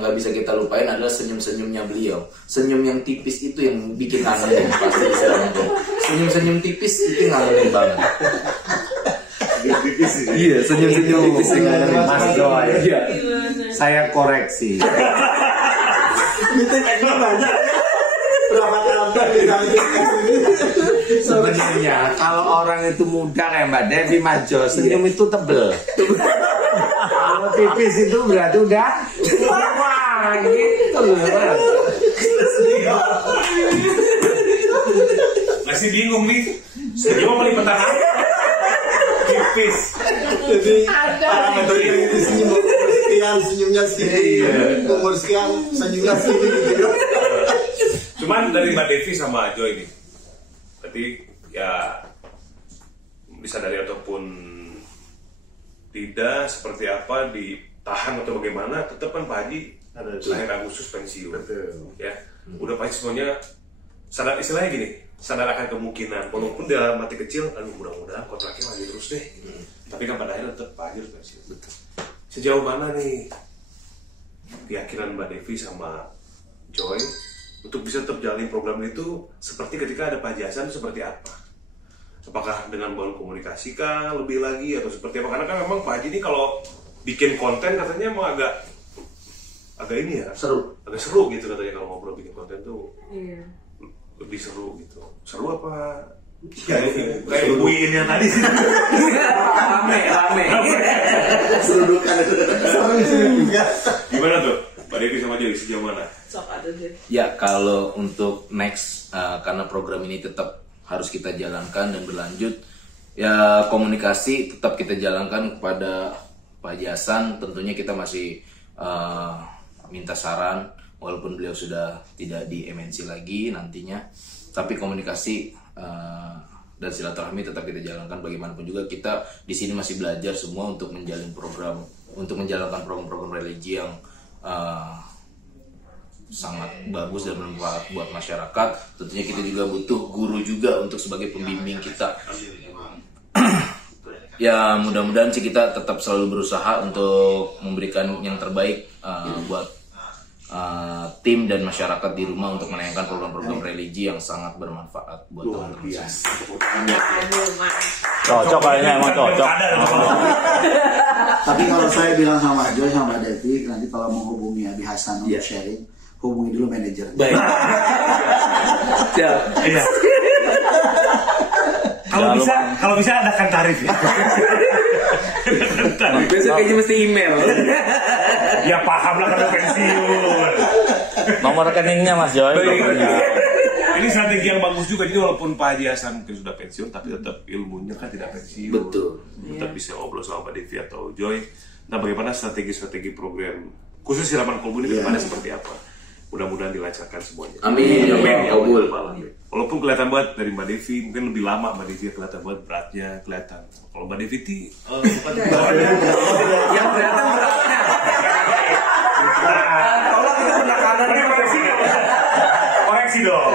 nggak bisa kita lupain adalah senyum-senyumnya beliau. Senyum yang tipis itu yang bikin ngangenin pasti. Senyum-senyum tipis itu ngangenin banget. Iya, senyum-senyum tipis itu ngangenin. Mas Joy, saya koreksi. Meeting ekor banyak. Berapa kali kita meeting. Sebenarnya kalau orang itu muda kayak Mbak Devi Majo, senyum itu tebel. Kalau tipis itu berarti udah wah gitu loh. Masih bingung nih. Senyum apa lipetan apa? Tipis. Jadi parameternya itu senyum umur sekian, senyumnya segini, umur sekian, senyumnya segini gitu. Cuman dari Mbak Devi sama Joy nih, berarti ya disadari ataupun tidak seperti apa, ditahan atau bagaimana, tetap kan Pak Haji akhir Agustus pensiun. Betul. Ya, udah pasti semuanya sadar, istilahnya gini, sadar akan kemungkinan, walaupun dalam hati kecil, aduh mudah-mudahan kontraknya lagi terus deh. Tapi kan pada akhirnya tetap Pak Haji harus pensiun. Betul. Sejauh mana nih keyakinan Mbak Devi sama Joy untuk bisa tetap jalani program itu seperti ketika ada Pak Haji Hasan, seperti apa? Apakah dengan baru komunikasi kah lebih lagi atau seperti apa? Karena kan memang Pak Haji ini kalau bikin konten katanya emang agak ini ya, agak seru gitu katanya, kalau ngobrol bikin konten tuh lebih seru gitu. Seru apa? Kayak Buin yang tadi sih. Rame. Serudukan itu. Gimana tuh Mbak Devi sama Joy, sejauh mana? Ya, kalau untuk next, karena program ini tetap harus kita jalankan dan berlanjut, ya komunikasi tetap kita jalankan kepada Pak Haji Hasan. Tentunya kita masih minta saran, walaupun beliau sudah tidak di MNC lagi nantinya, tapi komunikasi dan silaturahmi tetap kita jalankan. Bagaimanapun juga kita di sini masih belajar semua untuk menjalankan program-program religi yang sangat bagus dan bermanfaat buat masyarakat. Tentunya kita juga butuh guru juga untuk sebagai pembimbing kita. Ya, mudah-mudahan sih kita tetap selalu berusaha untuk memberikan yang terbaik buat tim dan masyarakat di rumah untuk menayangkan program-program religi yang sangat bermanfaat buat teman-teman. Cocok kayaknya, emang cocok. Tapi kalau saya bilang sama Joy sama Devi, nanti kalau mau hubungi Abi Hasan untuk sharing, hubungi dulu manajer. Baik. Siap. Iya. Kalau bisa adakan tarif ya. Besok kayaknya mesti email. Ya paham lah kalau pensiun. Nomor rekeningnya Mas Joy. Ini strategi yang bagus juga. Jadi walaupun Pak Haji Hasan sudah pensiun, tapi tetap ilmunya kan tidak pensiun. Betul. Tetap bisa ngobrol sama Mbak Devi atau Joy. Nah, bagaimana strategi program khusus Siraman Kolbu ini kedepannya seperti apa? Mudah-mudahan dilancarkan semuanya. Amin. Ya Allah. Walaupun kelihatan banget dari Mbak Devi, mungkin lebih lama Mbak Devi kelihatan banget beratnya kelihatan. Kalau Mbak Devi bukan Yang kelihatan beratnya. Tolong itu penekanannya koreksi dong.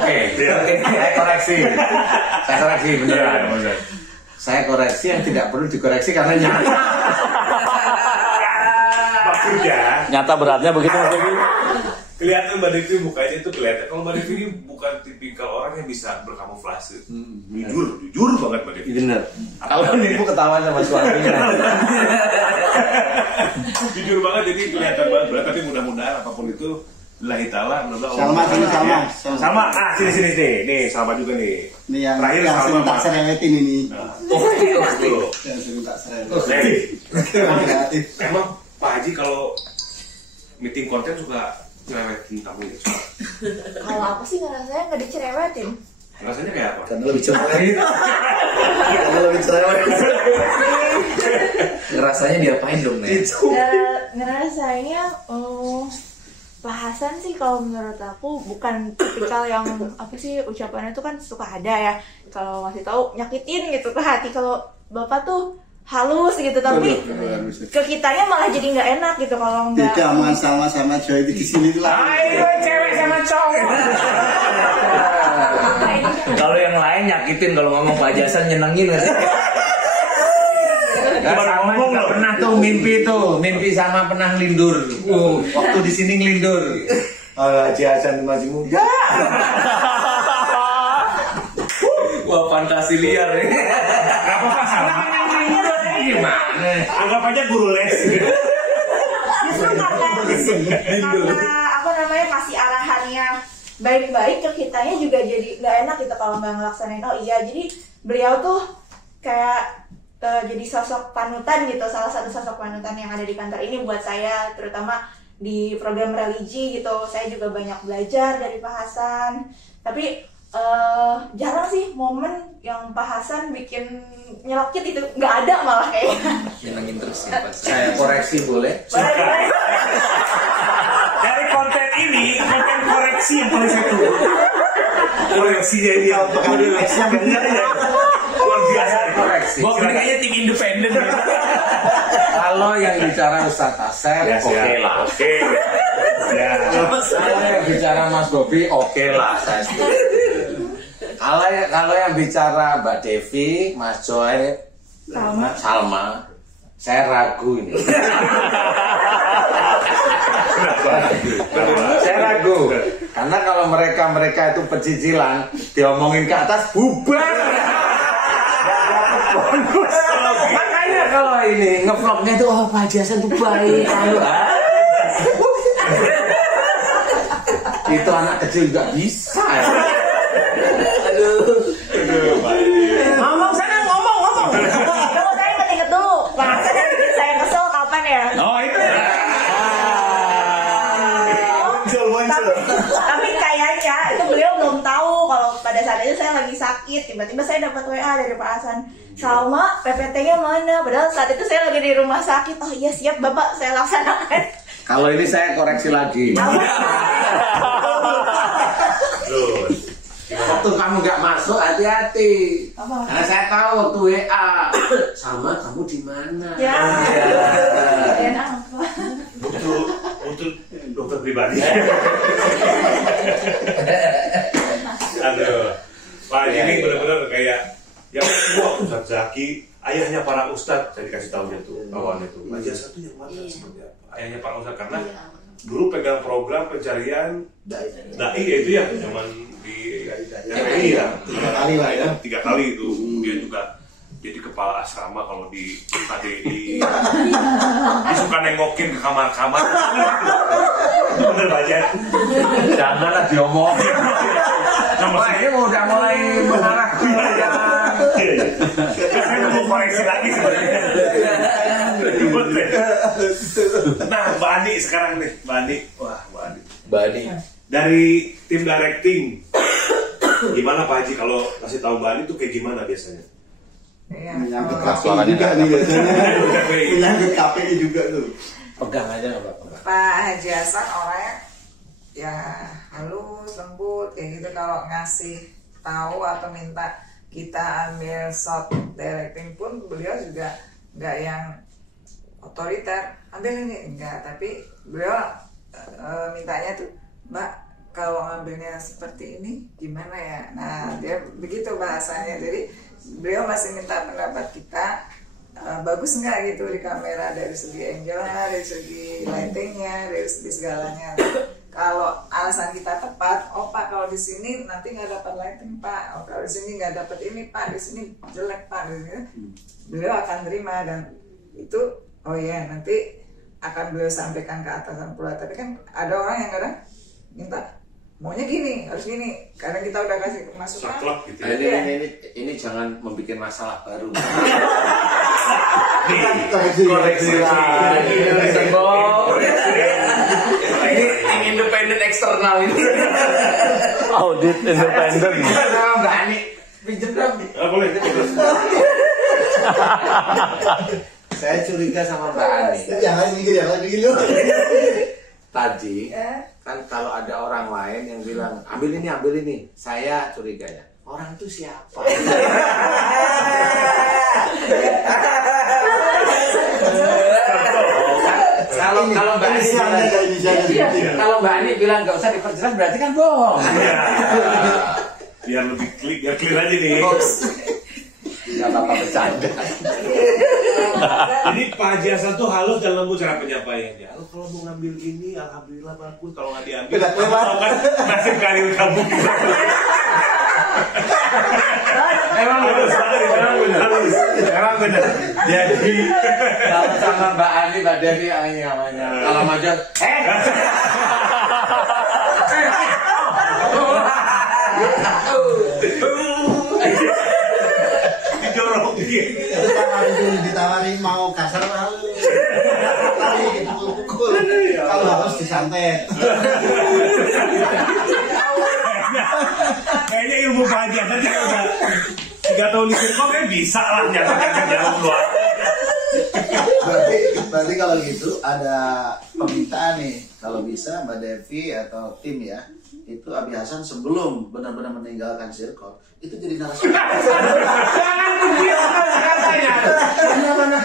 Oke, saya koreksi. Beneran. Saya koreksi yang tidak perlu dikoreksi karena nyata. Maksudnya Nyata beratnya begitu Mas Devi. kelihatan Mbak Devi mukanya itu kelihatan. Kalau Mbak Devi ini bukan tipikal orang yang bisa berkamuflase. Jujur banget Mbak Devi. Bener. Kalau nipu ketahuan sama suaminya. Jujur banget, jadi kelihatan banget berat. Tapi mudah-mudahan apapun itu lillahi ta'ala. Sama. Sini nih. Sama juga nih. Ini yang terakhir sering tak serewetin ini. Tuh. Yang sering tak serewetin. Emang Pak Haji kalau meeting konten suka ngerewetin kamu ya? Kalau aku sih ngerasanya nggak dicerewetin. Rasanya kayak apa? Karena lebih cerewet. Karena lebih cerewet. Ngerasanya diapain dong, Nek? Ngerasanya Pak Hasan sih kalau menurut aku bukan tipikal yang apa sih ucapannya tuh kan suka ada ya, kalau masih tahu nyakitin gitu ke hati. Kalau Bapak tuh halus gitu, tapi ke kitanya malah jadi nggak enak gitu kalau nggak. Tidak sama-sama Joy di sini tuh lah. Ayo cewek sama cowok. Kalau yang lain nyakitin, kalau ngomong Pak Jasan nyenengin nggak sih? Sama juga pernah tuh mimpi sama pernah ngelindur. Waktu di sini ngelindur. Haji Hasan masih muda. Wah, fantasi liar ya. Gak apa-apa sama. Gimana? Anggap aja guru les. Justru karena apa namanya kasih arahannya baik-baik ke kitanya juga jadi nggak enak gitu kalau nggak ngelaksanain. Oh iya, jadi beliau tuh kayak jadi sosok panutan gitu, salah satu sosok panutan yang ada di kantor ini buat saya, terutama di program religi gitu. Saya juga banyak belajar dari Pak Hasan, tapi jarang sih momen yang Pak Hasan bikin nyelakit itu, nggak ada malah kayaknya. Nyenengin terus ya, Pak. Saya koreksi boleh? Dari konten ini, konten koreksi yang paling satu. Koreksinya ini apa? Koreksinya benar ya. Luar biasa koreksi. Gua kayaknya tim independen. Kalau yang bicara Ustadz Asep, oke lah. Oke. Ya. Kalau yang bicara Mas Bobi, oke lah. Saya setuju. Kalau yang bicara Mbak Devi, Mas Joy, Salma, saya ragu ini. Saya ragu. Karena kalau mereka itu pecicilan, diomongin ke atas, bubar. Bonus. Makanya kalau ini ngevlognya itu Pak Jasan tuh baik. Itu anak kecil juga bisa. Aduh. Ngomong sana, ngomong. Tunggu, saya inget dulu. Pak Hasan yang bikin saya kesel kapan ya? Oh, itu ya. Muncul. Tapi kayaknya itu beliau belum tahu kalau pada saat itu saya lagi sakit. Tiba-tiba saya dapat WA dari Pak Hasan, Salma, PPT-nya mana? Padahal saat itu saya lagi di rumah sakit. Oh iya siap Bapak, saya laksanakan. Kalau ini saya koreksi lagi. Waktu kamu nggak masuk, hati-hati. Karena saya tahu waktu WA. Sama kamu di mana? Ya. Enak. Untuk dokter pribadi. Aduh, Pak Haji ini benar-benar kayak yang semua Ustadz Zaki, ayahnya para ustadz. Saya dikasih tahunya tuh awalnya tuh. Pak Jasan tuh yang mana seperti apa? Ayahnya para ustadz karena dulu pegang program pencarian dai itu ya zaman di RI ya 3 kali lah ya. 3 kali itu. Kemudian juga jadi kepala asrama kalau di KDI. Dia suka nengokin ke kamar-kamar. Bener baca. Janganlah diomongin. Wah, ini udah mulai mengarah ke Saya nunggu koreksi lagi sebenarnya. Nah, Mbak Ani sekarang nih, Mbak Ani. Wah, Mbak Ani. Bani. Dari tim directing, gimana Pak Haji kalau kasih tahu Mbak Ani tuh kayak gimana biasanya? Menyangkut KPI juga nih biasanya. Menyangkut KPI juga tuh. Pegang aja nggak apa-apa. Pak Haji Hasan orangnya ya halus, lembut kayak gitu. Kalau ngasih tahu atau minta kita ambil shot directing pun beliau juga nggak yang otoriter, ambil ini enggak, tapi beliau mintanya tuh, Mbak kalau ngambilnya seperti ini gimana ya. Nah dia begitu bahasanya, jadi beliau masih minta pendapat kita, bagus nggak gitu di kamera dari segi angle-nya, dari segi lightingnya, dari segi segalanya. Kalau alasan kita tepat, oh Pak kalau di sini nanti nggak dapat lighting Pak, oh kalau di sini nggak dapat ini Pak, di sini jelek Pak, beliau akan terima. Dan itu oh ya nanti akan beliau sampaikan ke atasan pula. Tapi kan ada orang yang kadang minta maunya gini, harus gini. Kadang kita udah kasih masukan. Saklek gitu ya. Ini jangan membuat masalah baru. Koreksi lagi. Ini tim independen eksternal ini. Audit independen. Nggak Pinjem dong. Boleh. Saya curiga sama Mbak Ani. Yang lagi lu. Tadi kan kalau ada orang lain yang bilang ambil ini, saya curiganya orang itu siapa? Kalau Mbak Ani bilang nggak usah diperjelas berarti kan bohong. Biar lebih clear aja nih. Nggak apa-apa bercanda. Jadi Pak Haji Hasan tuh halus dan lembut cara penyampaiannya. Kalau mau ngambil ini, alhamdulillah bagus. Kalau nggak diambil, kamu tahu kan nasib karir kamu. Emang benar. Jadi kalau sama Mbak Ani, Mbak Devi ini namanya. Kalau maju, ditawari mau kasar malu. Pukul. Kalau harus disantet. Kayaknya ilmu Pak Haji Hasan udah 3 tahun di sirkop kayak bisa lah nyatakan jalan keluar. Berarti kalau gitu ada permintaan nih, kalau bisa Mbak Devi atau tim ya, itu Abi Hasan sebelum benar-benar meninggalkan sirkop itu jadi narasumber. jangan begitu katanya. Mana?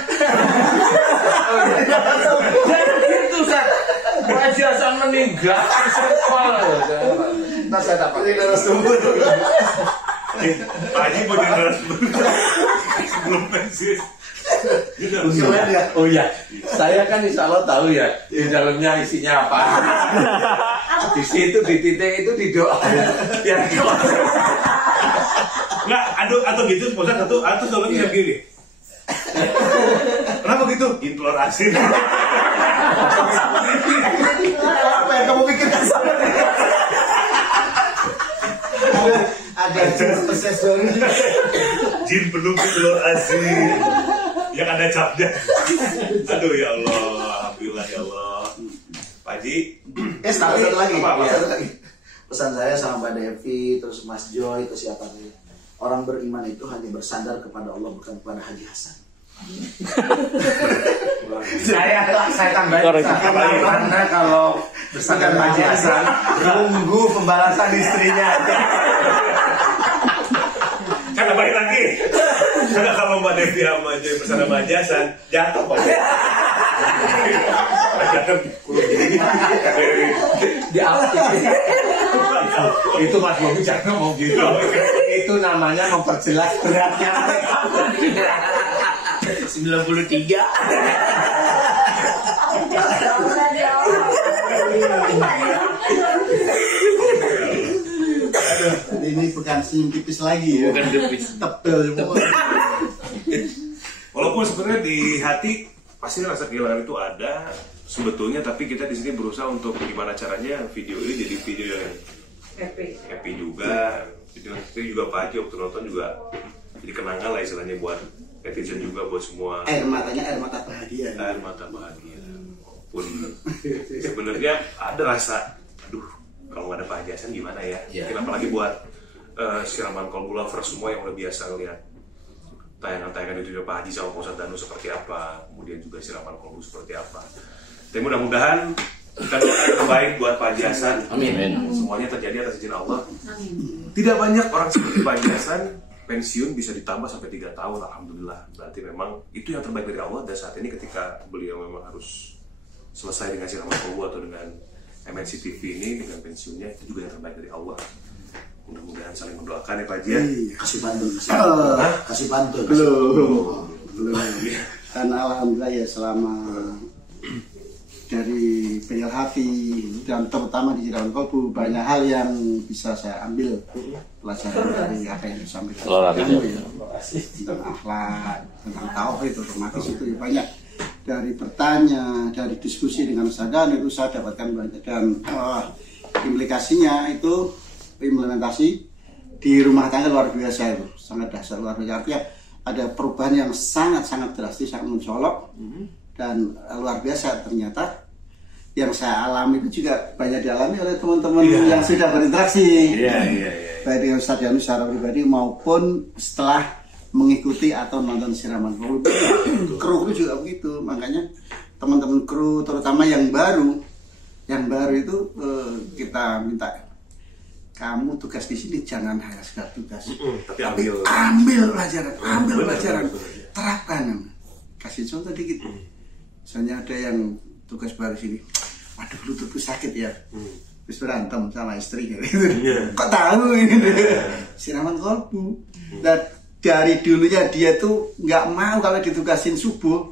Jangan gitu, Ustaz. Pak Haji Hasan meninggalkan sirkop. Ntar saya dapat narasumber. Pak Haji mau jadi narasumber sebelum pensiun. Oh iya, saya kan insya Allah tahu ya di dalamnya isinya apa. Di situ di titik itu di doa. Ya, Enggak, atau gitu, Ustaz, atau soalnya bisa begini. Kenapa gitu? Telur asin. Apa yang kamu pikirkan sama dia? Ada proses baru juga. Jin penuh telur asin yang ada capnya. Aduh ya Allah, alhamdulillah ya Allah. Pak Haji, Satu lagi. Apa? Satu lagi. Pesan saya sama Mbak Devi, terus Mas Joy, ke siapa nih? Orang beriman itu hanya bersandar kepada Allah, bukan kepada Haji Hasan. saya tambahin karena kalau bersandar Haji Hasan tunggu pembalasan istrinya. Kan balik lagi. Karena kalau Mbak Devi sama Joy bersama Mbak Haji Hasan jatuh Pak. Itu Mas Bobi jangan ngomong gitu. Itu namanya memperjelas beratnya. 93. Ini bukan senyum tipis lagi ya. Bukan tipis. Tebel semua. Walaupun sebenarnya di hati pasti rasa kehilangan itu ada sebetulnya, tapi kita di sini berusaha untuk gimana caranya video ini jadi video yang happy juga. Video itu juga Pak Haji waktu nonton juga jadi kenangan lah istilahnya buat netizen juga, buat semua. Air matanya air mata bahagia. Air mata bahagia. Walaupun sebenarnya ada rasa, aduh kalau nggak ada Pak Haji Hasan gimana ya? Kenapa lagi buat siraman kolbu lovers semua yang udah biasa ngeliat tayangan-tayangan itu Pak Haji sama Pak Ustadz Danu seperti apa, kemudian juga siraman kolbu seperti apa. Tapi mudah-mudahan kita doakan yang terbaik buat Pak Haji Hasan. Amin. Semuanya terjadi atas izin Allah. Tidak banyak orang seperti Pak Haji Hasan pensiun bisa ditambah sampai 3 tahun, alhamdulillah. Berarti memang itu yang terbaik dari Allah. Dan saat ini ketika beliau memang harus selesai dengan siraman kolbu atau dengan MNC TV ini dengan pensiunnya, itu juga yang terbaik dari Allah. Mudah-mudahan saling mendoakan ya Pak Haji. Kasih pantun. Kasih pantun. Belum. Karena alhamdulillah ya selama dari Bengkel Hati dan terutama di Siraman Kolbu banyak hal yang bisa saya ambil pelajaran dari apa yang disampaikan kamu ya, tentang akhlak, tentang tauhid, otomatis itu ya banyak dari bertanya, dari diskusi dengan Ustadz itu saya dapatkan banyak, dan implikasinya itu implementasi di rumah tangga luar biasa, itu sangat dahsyat, luar biasa. Artinya ada perubahan yang sangat-sangat drastis, sangat mencolok dan luar biasa. Ternyata yang saya alami itu juga banyak dialami oleh teman-teman yang sudah berinteraksi. baik dengan Ustaz Danu secara pribadi maupun setelah mengikuti atau nonton siraman kol. Kru juga begitu, makanya teman-teman kru terutama yang baru itu kita minta kamu tugas di sini jangan hanya sekedar tugas, tapi ambil pelajaran, terapkan. Kasih contoh dikit, misalnya ada yang tugas baru sini, aduh lututku sakit ya, terus berantem sama istri gitu. Kok tahu ini? Siraman kolbu. Dan dari dulunya dia tuh nggak mau kalau ditugasin subuh,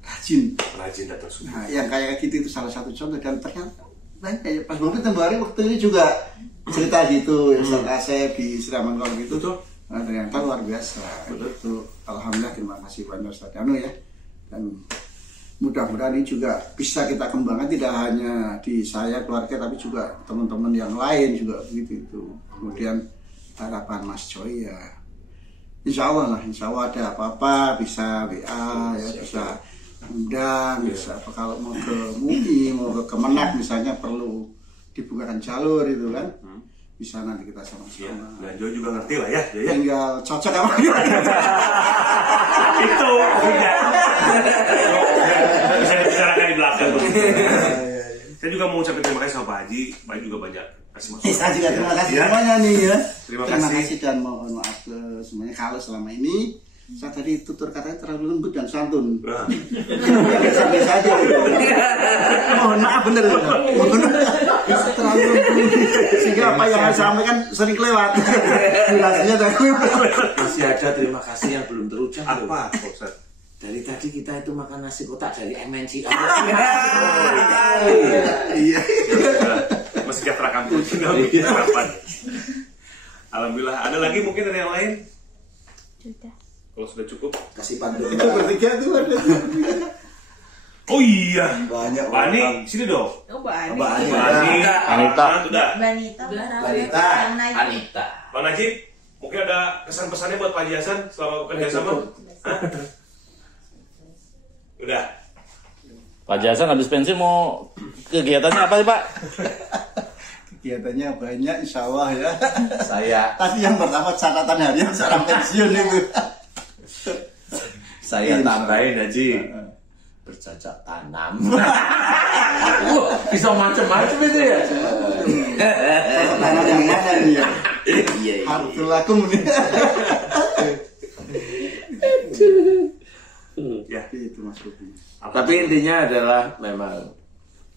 rajin datang subuh. Nah, yang kayak gitu itu salah satu contoh, dan ternyata banyak. Pas banget tempoh hari waktu ini juga cerita gitu, Ustaz Asep di siraman kolbu itu tuh. Nah, ternyata luar biasa. Itu alhamdulillah, terima kasih banyak Ustaz Danu ya. Dan mudah-mudahan ini juga bisa kita kembangkan, tidak hanya di saya keluarga tapi juga teman-teman yang lain juga begitu itu. Kemudian harapan Mas Joy ya, insya Allah ada apa-apa bisa WA ya, bisa undang, bisa apa kalau mau ke MUI, mau ke Kemenak misalnya perlu dibukakan jalur itu kan. Bisa nanti kita sama-sama. Dan Joy juga ngerti lah ya. Tinggal cocok apa? Itu bisa dibicarakan di belakang. Saya juga mau ucapin terima kasih sama Pak Haji. Pak Haji juga banyak kasih masukan. Saya juga terima kasih semuanya nih ya. Terima kasih dan mohon maaf ke semuanya kalau selama ini saya tadi tutur katanya terlalu lembut dan santun. Biasa-biasa aja. Mohon maaf bener. Terlalu lembut. Sehingga apa yang saya sampaikan sering kelewat. Jelasnya tadi. Masih ada terima kasih yang belum terucap. Apa, Ustaz? Dari tadi kita itu makan nasi kotak dari MNC. Iya. Mesejahterakan pun harapan. Alhamdulillah. Ada lagi mungkin dari yang lain? Sudah. Kalau sudah cukup, kasih pantun. Itu bertiga tuh ada. oh iya, Banyak. Bani, sini dong. Oh, Bani. Anita, sudah. Anita. Bang Najib, mungkin ada kesan-pesannya buat Pak Haji Hasan selama bekerja sama? Udah. Pak Haji Hasan habis pensiun mau kegiatannya apa sih Pak? Kegiatannya banyak insya Allah ya. Tapi yang pertama catatan harian seorang pensiun itu. Saya tambahin Haji, bercocok tanam. Bisa macam-macam itu ya. Tanam yang mana nih ya? Iya. Harus lakum nih. Ya, itu Mas Bobi. Tapi intinya adalah memang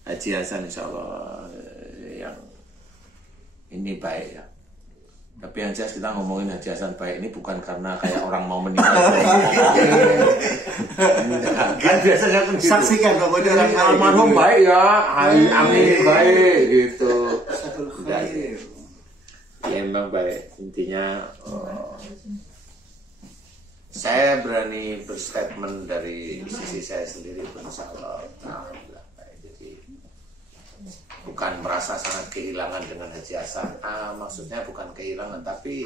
Haji Hasan insya Allah yang ini baik ya. Tapi yang jelas kita ngomongin Haji Hasan baik ini bukan karena kayak orang mau meninggal. Kan biasanya kan gitu. Saksikan bahwa dia orang almarhum baik ya, amin baik gitu. Enggak sih. Ya emang baik. Intinya saya berani berstatement dari sisi saya sendiri pun insya Allah alhamdulillah baik. Jadi bukan merasa sangat kehilangan dengan Haji Hasan. Maksudnya bukan kehilangan, tapi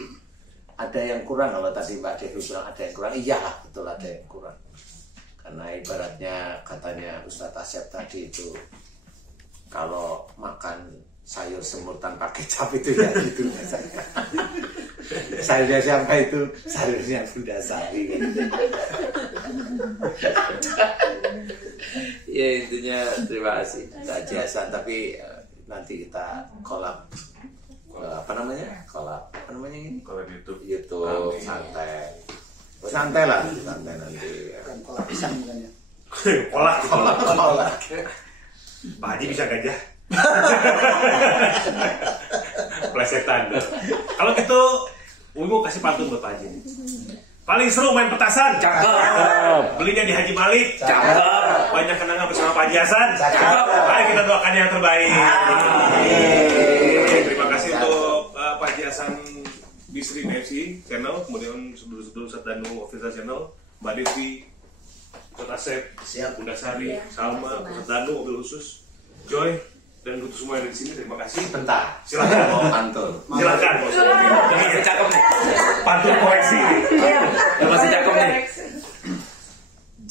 ada yang kurang. Kalau tadi Mbak Devi bilang ada yang kurang, iya betul ada yang kurang. Karena ibaratnya katanya Ustadz Asep tadi itu kalau makan sayur semur tanpa kecap itu ya gitu. Sayurnya siapa itu? Sayurnya Bunda Sari. Ya intinya terima kasih Haji Hasan, tapi nanti kita collab ini? Kalau di YouTube santai lah nanti. kolak pisang bukan ya? kolak. Pak Haji bisa gajah. Plesetan. Kalau gitu, Umi mau kasih pantun buat Pak Haji. Paling seru main petasan. Cakep. Belinya di Haji Malik. Cakep. Banyak kenangan bersama Pak Haji Hasan. Cakep. Mari kita doakan yang terbaik. Terima kasih untuk Pak Haji Hasan Bisri FC channel, kemudian Saudara Ustadz Danu Official Channel, Mbak Devi, Ustadz Asep, Bunda Sari, Salma, Ustadz Danu mobil khusus, Joy, dan untuk semua yang ada di sini, terima kasih. Bentar. Silakan mau pantun. Silakan. Ini masih cakep nih. Pantun koreksi. Masih cakep nih.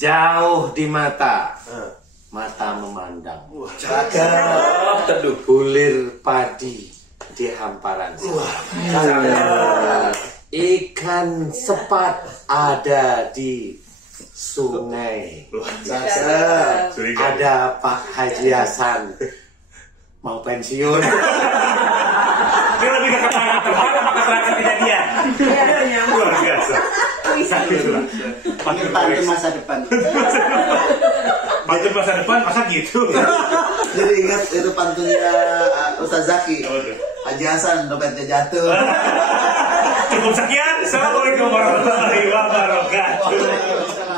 Jauh di mata, mata memandang. Cakep. Teduh bulir padi, di hamparan ikan sepat ada di sungai. Ada Pak Haji Hasan mau pensiun. Ini lebih ke keterangan teman apa keterangan kejadian? Luar biasa. Pantun masa depan. Pantun masa depan masa gitu. Jadi ingat itu pantunnya Ustaz Zaki. Haji Hasan dompetnya jatuh. Cukup sekian. Assalamualaikum warahmatullahi wabarakatuh.